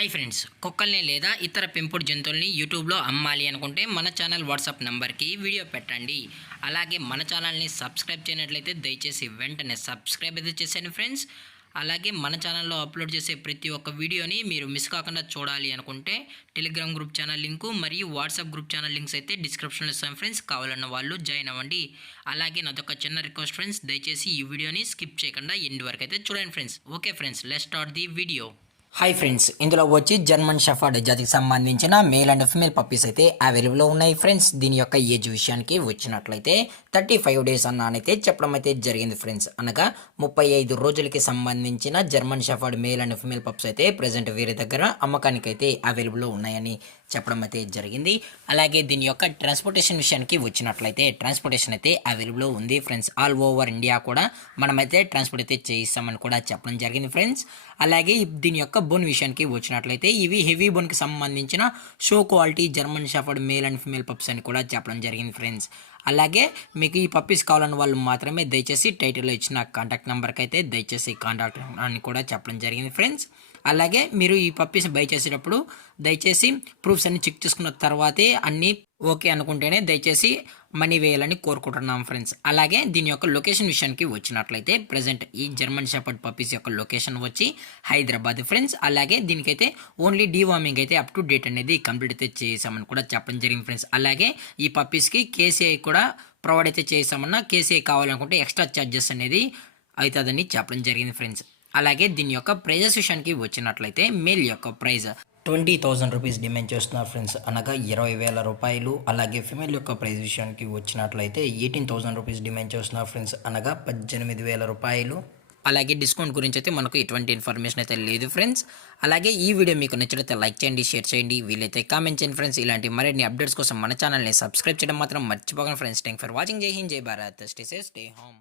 Hi friends, కుక్కల్ని లేదా ఇతర పెంపుడు జంతువుల్ని యూట్యూబ్లో అమ్మాలి అనుకుంటే మన ఛానల్ వాట్సాప్ నెంబర్కి వీడియో పెట్టండి. అలాగే మన ఛానల్ని సబ్స్క్రైబ్ చేయనట్లయితే దయచేసి వెంటనే సబ్స్క్రైబ్ అయితే చేసేయండి ఫ్రెండ్స్. అలాగే మన ఛానల్లో అప్లోడ్ చేసే ప్రతి ఒక్క వీడియోని మీరు మిస్ కాకుండా చూడాలి అనుకుంటే టెలిగ్రామ్ గ్రూప్ ఛానల్ లింకు మరియు వాట్సాప్ గ్రూప్ ఛానల్ లింక్స్ అయితే డిస్క్రిప్షన్లో ఇస్తాం ఫ్రెండ్స్. కావాలన్న వాళ్ళు జాయిన్ అవ్వండి. అలాగే నాదొక చిన్న రిక్వెస్ట్ ఫ్రెండ్స్, దయచేసి ఈ వీడియోని స్కిప్ చేయకుండా ఎండ్ వరకు అయితే చూడండి friends. Okay friends, let's start the video. Hi friends, ఇందులో వచ్చి జర్మన్ షెఫర్డ్ జాతికి సంబంధించిన మేల్ అండ్ ఫిమేల్ పప్పీస్ అయితే అవైలబుల్లో ఉన్నాయి ఫ్రెండ్స్. దీని యొక్క ఏజ్ విషయానికి వచ్చినట్లయితే 35 డేస్ అన్నైతే చెప్పడం అయితే జరిగింది ఫ్రెండ్స్. అనగా 35 రోజులకి సంబంధించిన German shepherd male and female pups అయితే ప్రజెంట్ వీరి దగ్గర అమ్మకానికి అయితే అవైలబుల్లో ఉన్నాయని చెప్పడం అయితే జరిగింది. అలాగే దీని యొక్క ట్రాన్స్పోర్టేషన్ విషయానికి వచ్చినట్లయితే ట్రాన్స్పోర్టేషన్ అయితే అవైలబుల్లో ఉంది ఫ్రెండ్స్. ఆల్ ఓవర్ ఇండియా కూడా మనమైతే ట్రాన్స్పోర్ట్ అయితే చేయిస్తామని కూడా చెప్పడం జరిగింది ఫ్రెండ్స్. అలాగే దీని యొక్క బోన్ విషయానికి వచ్చినట్లయితే ఇవి హెవీ బోన్కి సంబంధించిన show quality German shepherd male and female pups అని కూడా చెప్పడం జరిగింది ఫ్రెండ్స్. అలాగే మీకు ఈ పప్పీస్ కావాలని వాళ్ళు మాత్రమే దయచేసి టైటిల్లో ఇచ్చిన కాంటాక్ట్ నెంబర్కి అయితే దయచేసి కాంటాక్ట్ అని కూడా చెప్పడం జరిగింది ఫ్రెండ్స్. అలాగే మీరు ఈ పప్పీస్ బై చేసేటప్పుడు దయచేసి ప్రూఫ్స్ అన్ని చెక్ చేసుకున్న తర్వాతే అన్నీ ఓకే అనుకుంటేనే దయచేసి మనీ వేయాలని కోరుకుంటున్నాం ఫ్రెండ్స్. అలాగే దీని యొక్క లొకేషన్ విషయానికి వచ్చినట్లయితే ప్రజెంట్ ఈ జర్మన్ షెపర్డ్ పప్పీస్ యొక్క లొకేషన్ వచ్చి హైదరాబాద్ ఫ్రెండ్స్. అలాగే దీనికైతే ఓన్లీ డీవార్మింగ్ అయితే అప్ టు డేట్ అనేది కంప్లీట్ అయితే చేసామని కూడా చెప్పడం జరిగింది ఫ్రెండ్స్. అలాగే ఈ పప్పీస్కి కేసీఐ కూడా ప్రొవైడ్ అయితే చేసామన్నా కేసీఐ కావాలనుకుంటే ఎక్స్ట్రా ఛార్జెస్ అనేది అవుతుందని చెప్పడం జరిగింది ఫ్రెండ్స్. అలాగే దీని యొక్క ప్రైజెస్ విషయానికి వచ్చినట్లయితే మేల్ యొక్క ప్రైజ్ 20,000 రూపీస్ డిమాండ్ చేస్తున్నారు ఫ్రెండ్స్, అనగా 20,000 రూపాయలు. అలాగే ఫిమేల్ యొక్క ప్రైజ్ విషయానికి వచ్చినట్లయితే 18,000 రూపీస్ డిమాండ్ చేస్తున్నారు ఫ్రెండ్స్, అనగా 18,000 రూపాయలు. అలాగే డిస్కౌంట్ గురించి అయితే మనకు ఎటువంటి ఇన్ఫర్మేషన్ అయితే లేదు ఫ్రెండ్స్. అలాగే ఈ వీడియో మీకు నచ్చినట్లయితే లైక్ చేయండి, షేర్ చేయండి, వీలైతే కామెంట్ చేయండి ఫ్రెండ్స్. ఇలాంటి మరిన్ని అప్డేట్స్ కోసం మన ఛానల్ని సబ్స్క్రైబ్ చేయడం మాత్రం మర్చిపోకండి ఫ్రెండ్స్. Thank for watching. జై హింద్, జై Bharat, stay safe, stay home.